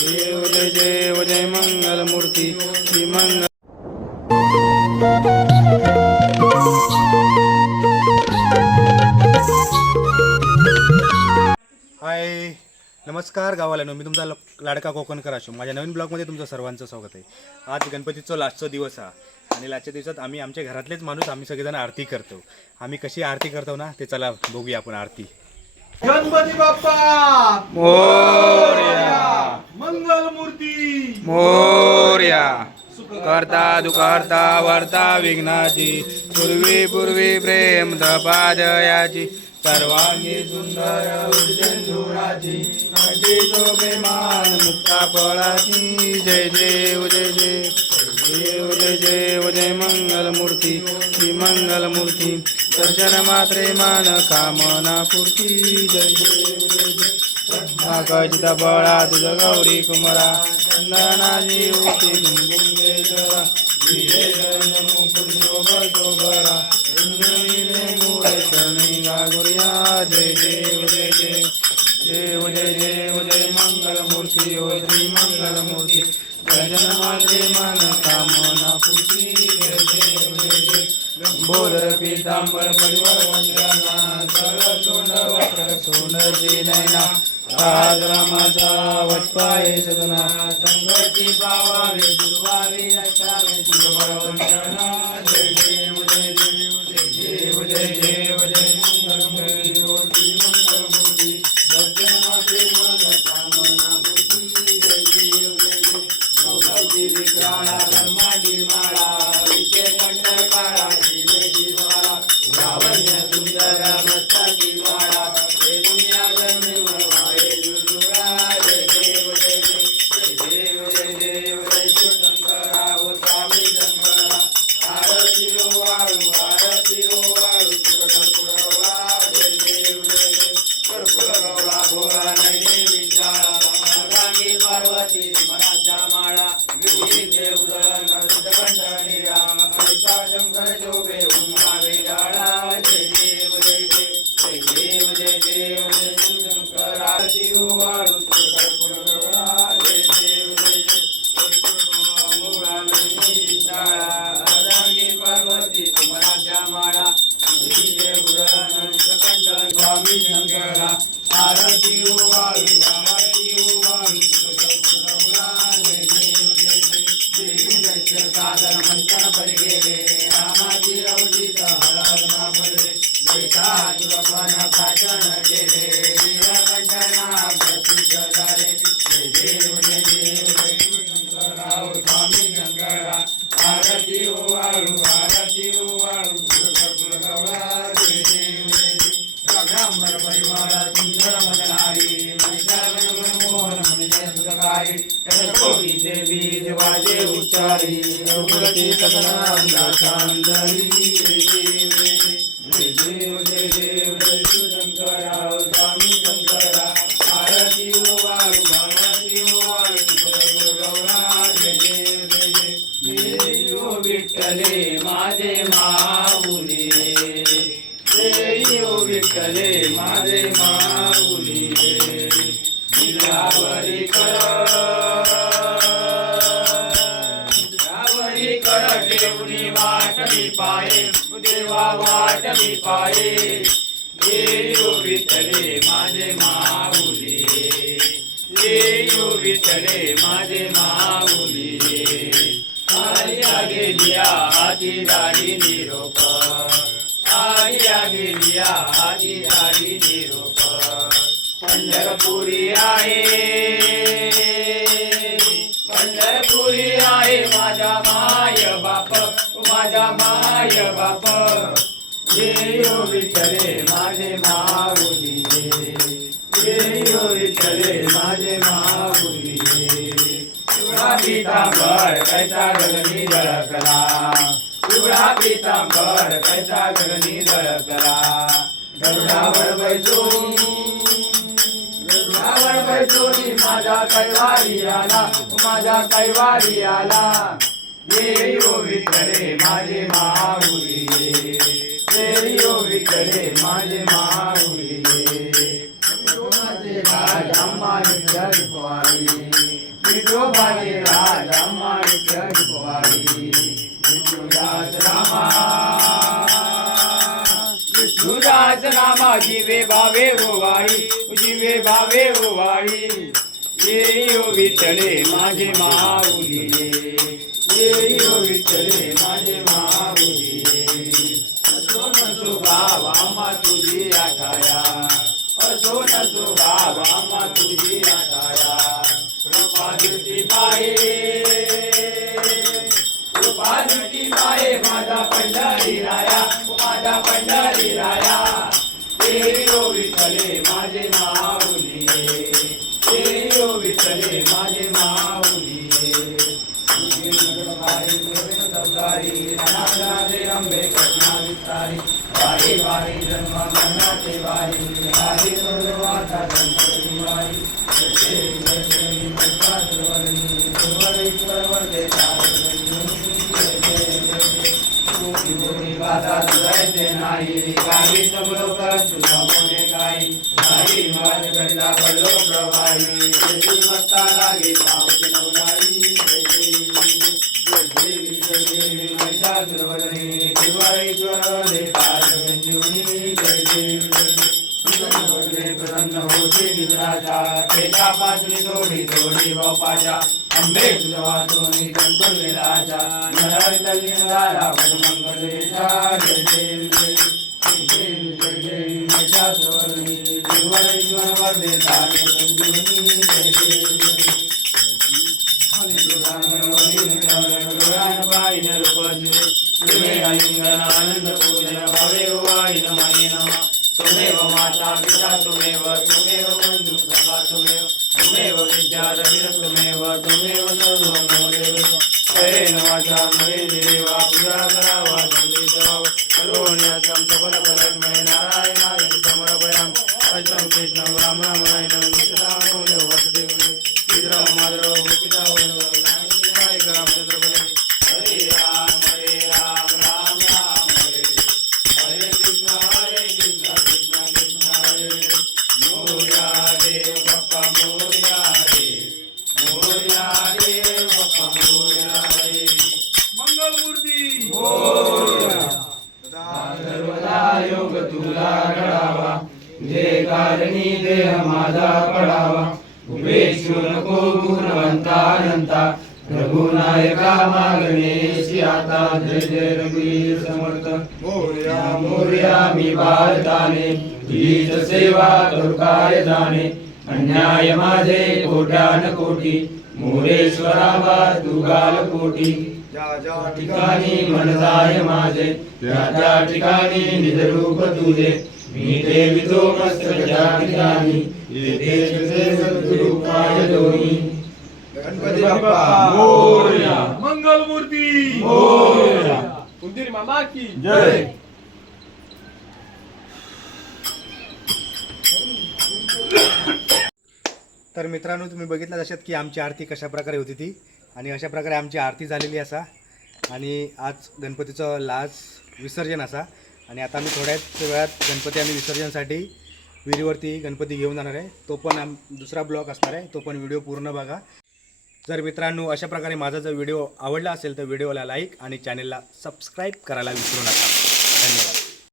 देव जय देव जय मंगल मूर्ती श्री मंगल हाय नमस्कार गावाला मी तुमचा ल- लाडका कोकणकर असो माझ्या नवीन ब्लॉगमध्ये तुमचं सर्वांचं स्वागत आहे. आज गणपतीचा लास्टचा दिवस हा. आणि लास्टच्या दिवसात आम्ही आमच्या घरातलेच माणूस आम्ही सगळेजण आरती करतो. आम्ही कशी आरती करतो ना ते चला बघूया आपण आरती. गणपती बाप्पा! मोर्या! मंगल मूर्ती मोर्या! करता दुकारता वार्ता विघ्नाची पूर्वी पूर्वी प्रेम दपादयाची सर्वांगी सुंदर उर्जंदुराची कंठी शोभेमान मुक्ता फळाची जय देव जय जय देव जय देव जय मंगल मूर्ती श्री मंगल मूर्ती दर्शन मात्रे मान कामना पूर्ती. जय देव जय जय कचित बळा तुझ गौरी कुमरा. चंदनाची होती कुंकुमेश्वरा विजय मुकुट शोभ शोभरा. रुंदीने मुळे जय देव जय जय. देव जय देव जय. मंगल ओ श्री मंगल मूर्ती गजन मन कामना पूर्ती. जय देव जय जय. बोधर पीतांबर परिवार वंदना. सरळ सोंड वक्र नैना रामाचा वटपाये सदना. संघर्षी पावावे दुर्वावे ऐकावे सुरवंशना जय देव जय देव जय देव जय देव जय स्वामी शंकरा आरती ओ वाळू आरती ओ वाळू तुझ कर्पूरवला जय देव जय जय देवीचे साधन मंथन परी गेले रामाची अवधीत हर हर नामले बेटा तुला पण भाषण केले नीलकंठना प्रसिद्ध झाले जय देव जय देव जय शंकराव स्वामी शंकरा आरती ओ वाळू आरती ओ रघुरांबर परिवारा सुंदर मननारी म्हणजे सुखकारी कोटी देवी देवाचे उच्चारी रघुपती सगळा देव देव देव देव विठ्ठले माझे माऊली जय ओ माझे माऊली दिलावरी कर दिलावरी कर ठेवणी वाटली पाये देवा वाटली पाये देव विठ्ठले माझे माऊली देव विठ्ठले माझे माऊली आर्या गेल्या हाती दाढी निरोप आर्या गेलिया हाती दाढी निरोप पंढरपुरी आहे. पंढरपुरी आहे माझा माय बाप माझा माय बाप. येयो विठ्ठले माझे माऊली येयो विठ्ठले माझे माऊली तुला पिता बळ कैसा गगनी झळकला पिवळा पितांबर कैसा गगनी झळकला गरुडावर बैसून गरुडावर बैसून माझा कैवारी आला माझा कैवारी आला ये ओ विठ्ठले माझे माऊली. ये ओ विठ्ठले माझे माऊली. माझे राज अम्मा विठ्ठल स्वामी विठोबाने राजा माणिक्य विठोबाई विष्णुराज रामा विष्णुराज रामा जीवे भावे ओवाळी जीवे भावे ओवाळी येई ओ विठ्ठले माझे माऊली. येई ओ विठ्ठले माझे माऊली असो नसो बाबा मा तुझी आठाया असो नसो बाबा मा तुझी आठाया कृपा दृष्टी पाये दृष्टी पाये माझा पंढरी राया माझा पंढरी राया तेरी ओ विठ्ठले माझे माऊली तेरी ओ विठ्ठले माझे माऊली तुझे नडबाई गोविंद दब्बारी अनाथाचे अंबे कृष्णा विस्तारी वारी वारी जन्म मरणाचे वारी वारी सर्वाचा गणपती वारी जय जय जय मैत्वासुरवरणी सुरवरेश्वर वंदे सारंगणी जय नाही काही समलो कर तुझा मोठे काही काही माझ घडला पडलो प्रवाही येथील मस्ता लागे पावसी नवनारी जय जय जय देवी जय देवी महिषासुरवदनी शिवाईश्वर देता संजीवनी जय देवी जय देवी प्रसन्न होते निद्राचा तेजा पाचवी थोडी थोडी बापाच्या अंबे तुझ्या वाचून कंकुल विलाचा नरारी तल्ली नरारा पदमंगलेशा जय देवी जय देवी जय देवी महिषासुरवदनी शिवाईश्वर वरदे तारे संजीवनी जय देवी जय देवी आनंद पूजन भवे वाईन मने नम त्वमेव माता पिता त्वमेव त्वमेव बंधु सखा त्वमेव तुमेव विद्या रविर तुमेव तुमेव सर्वं नवदेव हरे नवाचा मरे देवा पूजा करावा संदेश करोण्याचं सफल नारायणाय समर्पयाम। अष्टम कृष्णं राम राम रायण निष्ठामो वसुदेव श्रीराम माधव मुखिता नायक मंगलमूर्ती. सर्वदा योग तुला घडावा जे कारणी देह माझा पडावा उपेक्षू नको गुणवंता अनंता रघुनायका मागणेशी आता जय जय रघुवीर समर्थ मोर्या मोर्या मी भारताने हीच सेवा करू काय जाणे अन्याय माझे कोट्यान कोटी मोरेश्वरावा तू गाल कोटी ज्या ठिकाणी मनजाय माझे त्या त्या ठिकाणी निजरूप तुझे. मी देवितो मस्तक ज्या ठिकाणी तेथे तुझे सद्गुरु पाय दोन्ही गणपती बाप्पा मोरया. मंगलमूर्ती. मोरया. उंदीर मामा की. जय. तर मित्रांनो तुम्ही बघितलं अशात की आमची आरती कशा प्रकारे होती ती? आणि अशा प्रकारे आमची आरती झालेली असा. आणि आज गणपतीचं लाज विसर्जन असा. आणि आता आम्ही थोड्याच वेळात गणपती आम्ही विसर्जनसाठी विहिरीवरती गणपती घेऊन जाणार आहे. तो पण आम दुसरा ब्लॉग असणार आहे. तो पण व्हिडिओ पूर्ण बघा. जर मित्रांनो अशा प्रकारे माझा जर व्हिडिओ आवडला असेल तर व्हिडिओला लाईक आणि चॅनेलला सबस्क्राईब करायला विसरू नका.